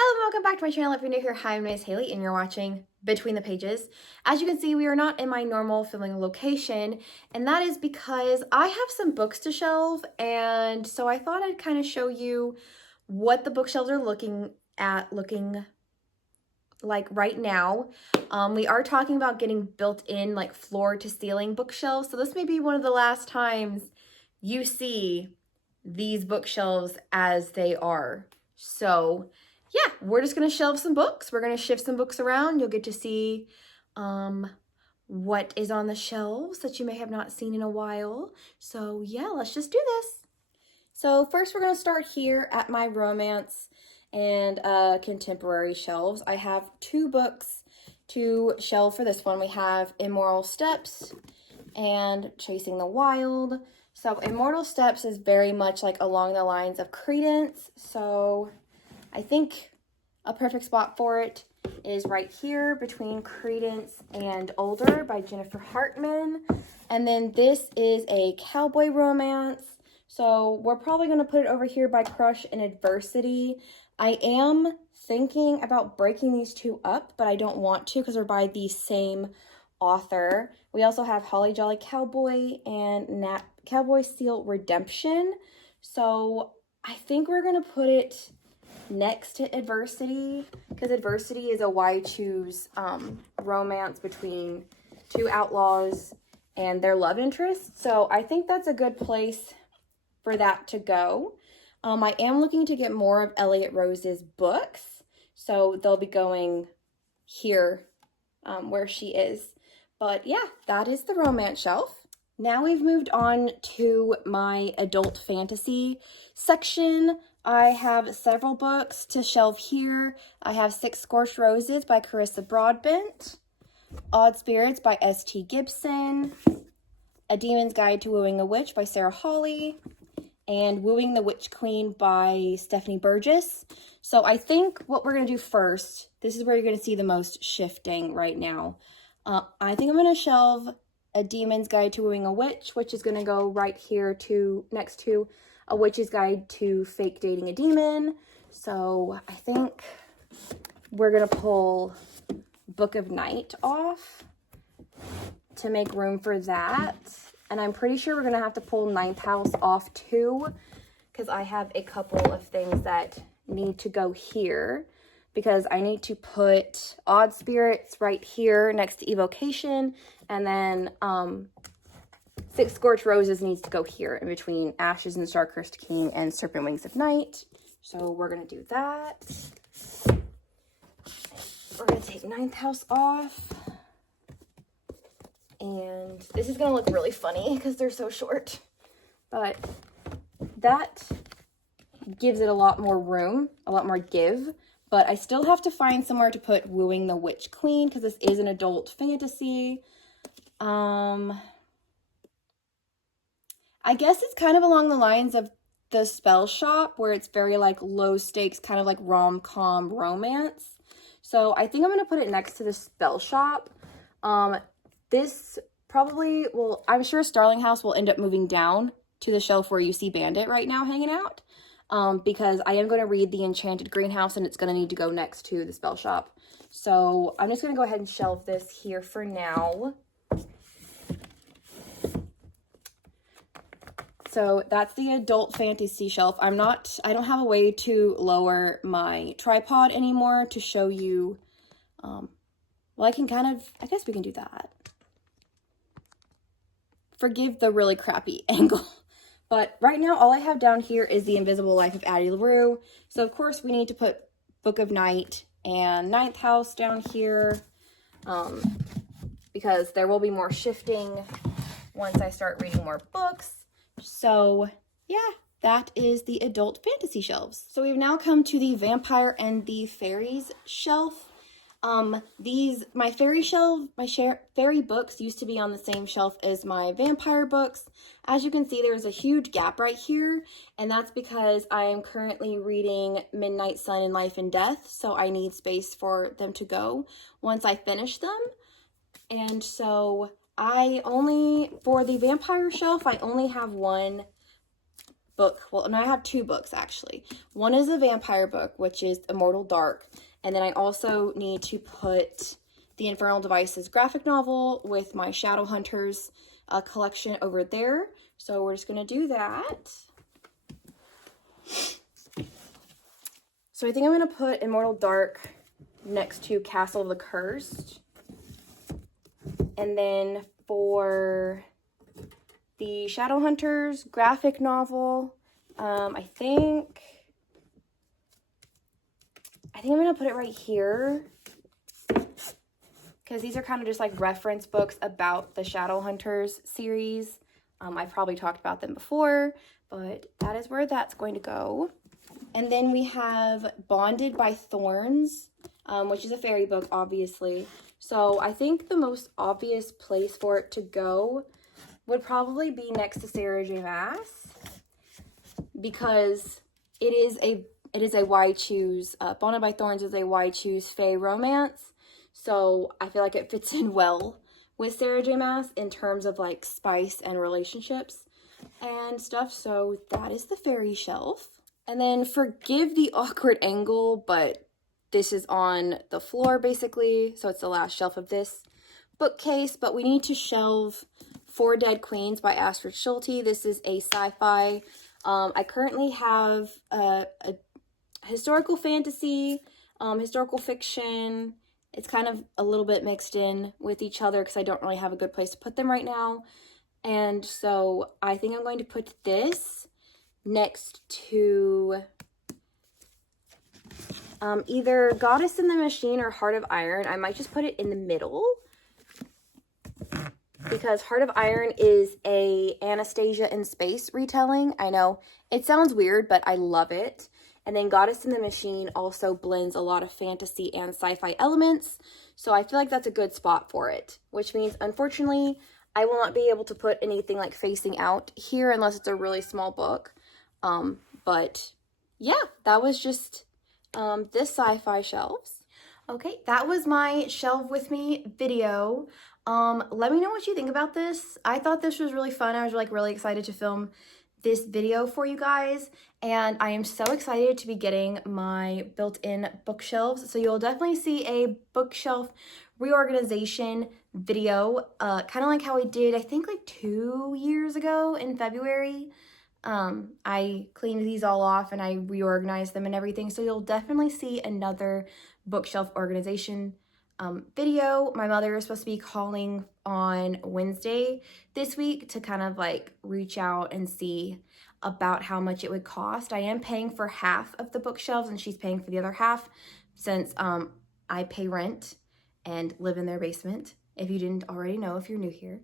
Hello and welcome back to my channel. If you're new here, hi, my name is Haley and you're watching Between the Pages. As you can see, we are not in my normal filming location, and that is because I have some books to shelve, and so I thought I'd kind of show you what the bookshelves are looking like right now. We are talking about getting built-in like floor to ceiling bookshelves, so this may be one of the last times you see these bookshelves as they are. So yeah, we're just gonna shelve some books. We're gonna shift some books around. You'll get to see what is on the shelves that you may have not seen in a while. So yeah, let's just do this. So first we're gonna start here at my romance and contemporary shelves. I have two books to shelve for this one. We have Immortal Steps and Chasing the Wild. So Immortal Steps is very much like along the lines of Credence. So I think a perfect spot for it is right here between Credence and Older by Jennifer Hartman. And then this is a cowboy romance. So we're probably going to put it over here by Crush and Adversity. I am thinking about breaking these two up, but I don't want to because they're by the same author. We also have Holly Jolly Cowboy and Cowboy Seal Redemption. So I think we're going to put it next to Adversity because Adversity is a why choose romance between two outlaws and their love interest. So I think that's a good place for that to go. I am looking to get more of Elliot Rose's books, so they'll be going here where she is. But yeah, that is the romance shelf. Now we've moved on to my adult fantasy section. I have several books to shelve here. I have Six Scorched Roses by Carissa Broadbent, Odd Spirits by S.T. Gibson, A Demon's Guide to Wooing a Witch by Sarah Hawley, and Wooing the Witch Queen by Stephanie Burgess. So I think what we're going to do first, this is where you're going to see the most shifting right now. I think I'm going to shelve A Demon's Guide to Wooing a Witch, which is going to go right here to next to A Witch's Guide to Fake Dating a Demon. So I think we're going to pull Book of Night off to make room for that. And I'm pretty sure we're going to have to pull Ninth House off too, because I have a couple of things that need to go here, because I need to put Odd Spirits right here next to Evocation, and then Six Scorched Roses needs to go here in between Ashes and Star-Cursed King and Serpent Wings of Night. So we're going to do that. We're going to take Ninth House off. And this is going to look really funny because they're so short. But that gives it a lot more room, a lot more give. But I still have to find somewhere to put Wooing the Witch Queen because this is an adult fantasy. I guess it's kind of along the lines of the Spell Shop, where it's very like low stakes, kind of like rom-com romance. So I think I'm going to put it next to the Spell Shop. This probably will, I'm sure Starling House will end up moving down to the shelf where you see Bandit right now hanging out. Because I am going to read The Enchanted Greenhouse and it's going to need to go next to the Spell Shop. So I'm just going to go ahead and shelve this here for now. So that's the adult fantasy shelf. I don't have a way to lower my tripod anymore to show you. Well, I guess we can do that. Forgive the really crappy angle. But right now, all I have down here is The Invisible Life of Addie LaRue. So, of course, we need to put Book of Night and Ninth House down here. Because there will be more shifting once I start reading more books. So, yeah, that is the adult fantasy shelves. So, we've now come to the Vampire and the Fairies shelf. My fairy books used to be on the same shelf as my vampire books. As you can see, there's a huge gap right here, and that's because I am currently reading Midnight Sun and Life and Death, so I need space for them to go once I finish them. And so for the vampire shelf, I only have one book. Well, and I have two books actually. One is a vampire book, which is Immortal Dark. And then I also need to put the Infernal Devices graphic novel with my Shadowhunters collection over there. So we're just going to do that. So I think I'm going to put Immortal Dark next to Castle of the Cursed. And then for the Shadowhunters graphic novel, I think I'm going to put it right here, because these are kind of just like reference books about the Shadowhunters series. I've probably talked about them before, but that is where that's going to go. And then we have Bonded by Thorns, which is a fairy book, obviously. So I think the most obvious place for it to go would probably be next to Sarah J. Maas, because it is a why choose. Bonded by Thorns is a why choose fae romance. So I feel like it fits in well with Sarah J. Maas in terms of like spice and relationships and stuff. So that is the fairy shelf. And then forgive the awkward angle, but this is on the floor basically. So it's the last shelf of this bookcase, but we need to shelve Four Dead Queens by Astrid Schulte. This is a sci-fi. I currently have a historical fantasy, historical fiction. It's kind of a little bit mixed in with each other because I don't really have a good place to put them right now. And so I think I'm going to put this next to either Goddess in the Machine or Heart of Iron. I might just put it in the middle, because Heart of Iron is a Anastasia in Space retelling. I know it sounds weird, but I love it. And then Goddess in the Machine also blends a lot of fantasy and sci-fi elements. So I feel like that's a good spot for it, which means, unfortunately, I will not be able to put anything like facing out here unless it's a really small book. But yeah, that was just this sci-fi shelves. Okay, that was my shelve with me video. Let me know what you think about this. I thought this was really fun. I was like really excited to film this video for you guys, and I am so excited to be getting my built-in bookshelves. So you'll definitely see a bookshelf reorganization video, kind of like how I did, I think like 2 years ago in February. I cleaned these all off and I reorganized them and everything. So you'll definitely see another bookshelf organization video. My mother is supposed to be calling on Wednesday this week to kind of like reach out and see about how much it would cost. I am paying for half of the bookshelves and she's paying for the other half, since I pay rent and live in their basement, if you didn't already know if you're new here.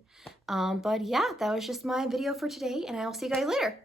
But yeah, that was just my video for today, and I will see you guys later.